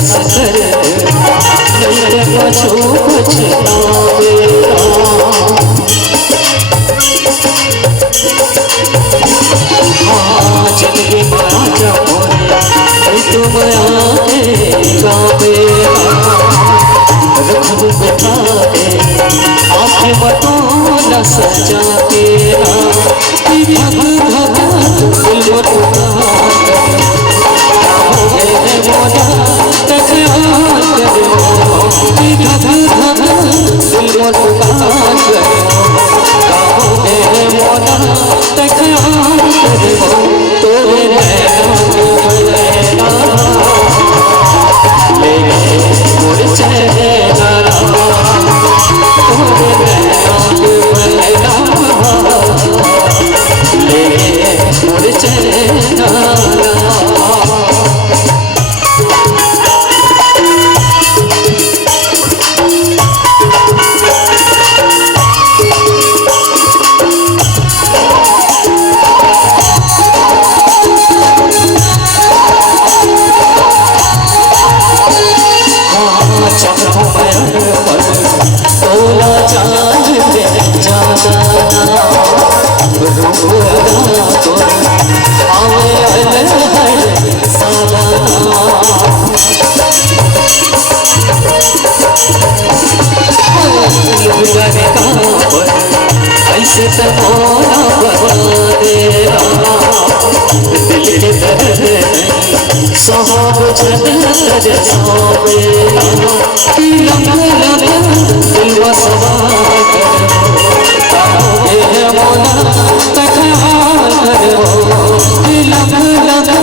विश्वास कर नहीं बचो पछतावेगा। हाँ जिंदगी माया क्या मोरे तुम आके गावेगा। रखूं बैठा के आँखें मतों न सजा के ना धक धक दिल में पुकार मोना तख्याल करो धक धक दिल में पुकार मोना तख्याल करो तोरे नैना के बलैना लेके मोर चेहरा तोरे नैना के बलैना लेके मोर चेहरा। तोला चांद में जाना रूड़ा तो आवे अलहड़ साला लुगने का ऐसे तमोना बता देगा दिल के दर्द सोहब छतर सोवेगा कि लम्हा लम्हा दिल में सवार करो मोना तख्याल करो कि लम्हा लम्हा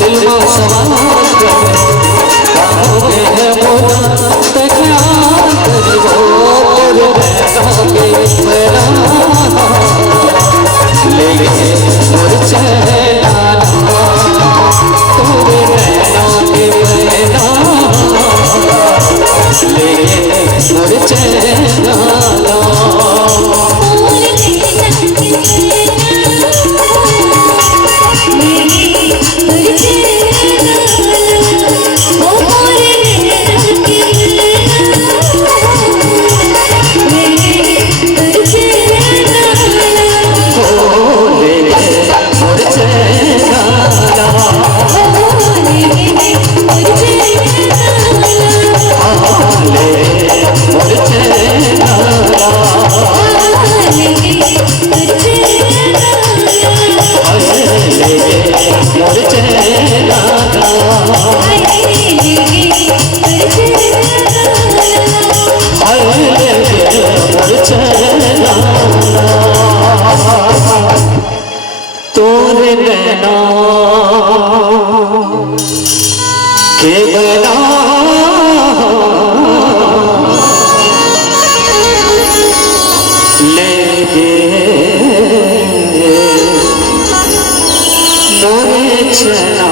दिल में सवार करो मोना तख्याल करो तेरे नैना के बलैना लेके मोर चेहरा तोरे नैना के बलैना लेके मोर चेहरा तोरे नैना के बलैना लेके मोर चेहरा